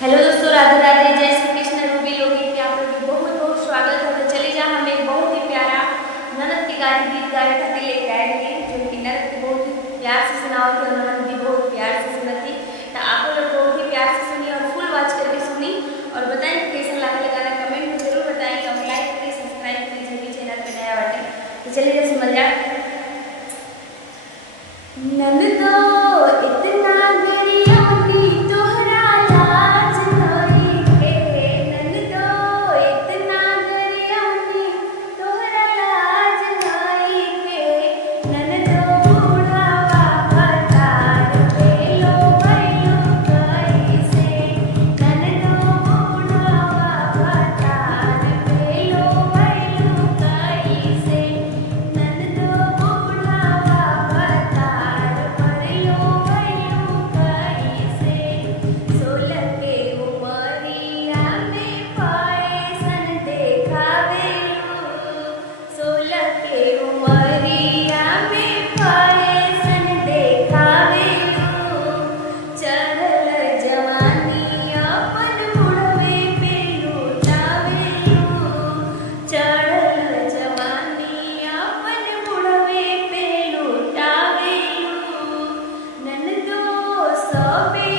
Hello दोस्तों, राधे राधे, जय Shri Krishna. Ruby लोगी के आप लोग बहुत बहुत स्वागत है। तो चलिए जा हम एक बहुत ही प्यारा ननद के गाने गीत गाने खातिर लेके आए थे, जो कि ननद को बहुत ही प्यार से सुनाओ थे और ननद भी बहुत प्यार से सुनती। तो आप लोग बहुत ही प्यार से सुनी और फुल वॉच करके सुनी और बताएं कि कैसा लगा गाना, कमेंट में जरूर बताएं और लाइक करिए, सब्सक्राइब करिए सभी चैनल पर नया बाटे। तो चलिए जब समझ जाए। ननदो इतना गरियानी तोहरा लाज नहीं के, ननदो इतना गरियानी तोहरा लाज नहीं के, ननदो बुढ़ावा भतार पेलो भइलो कैसे, ननदो बुढ़ावा भतार पेलो भइलो कैसे, ननदो बुढ़ावा भतार भइलो भइलो कैसे। सोलह के उमरिया में फैशन देखावेलू, सोलह के उमरिया में फैशन देखावेलू, चढ़ल जवानी अपन बुढ़वे पे लुटावेलू, चढ़ल जवानी अपन बुढ़वे पे लुटावेलू, ननदो सबे